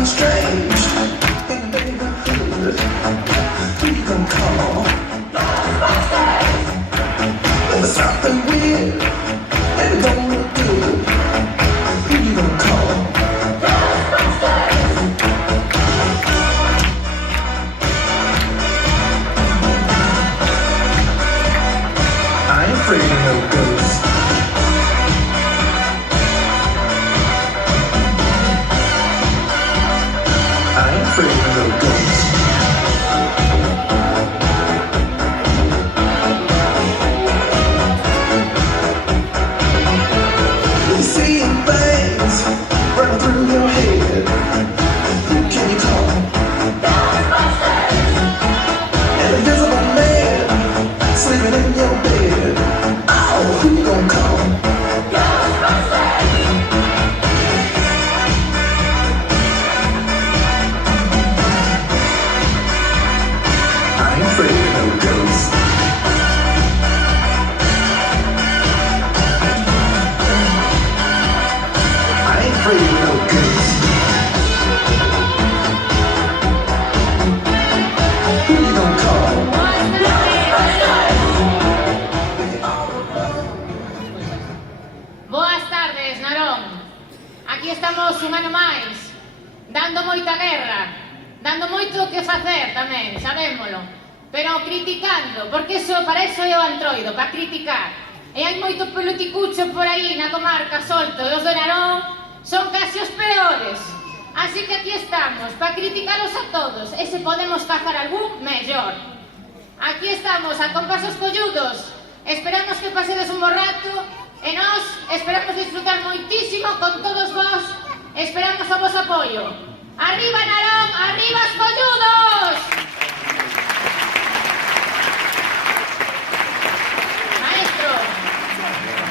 something strange in the neighborhood. Who you gonna call? Ghostbusters! There's something weird and it don't look good. Who you gonna call? Ghostbusters! I ain't afraid of no ghosts. I ain't afraid of no ghosts. You seeing things run through your head. Who can you call? Ghostbusters! An invisible man sleeping in your bed. Oh, who you gonna call? Ghostbusters! I ain't afraid of no ghosts. I ain't afraid of no ghosts. Who you gonna call? Boas tardes, Narón. Aquí estamos un ano máis, dando moita guerra, dando moito que facer tamén, sabémolo, pero criticando, porque para eso é o Antroido, para criticar. E hai moito politicucho por aí na comarca solto, e os de Narón son casi os peores. Así que aquí estamos, para criticalos a todos, e se podemos cazar algún, mellor. Aquí estamos, a compasos colludos, esperamos que pasedes un bo rato, e nós esperamos disfrutar moitísimo con todos vos, esperamos o vos apoio. Arriba Narón, arriba os colludos!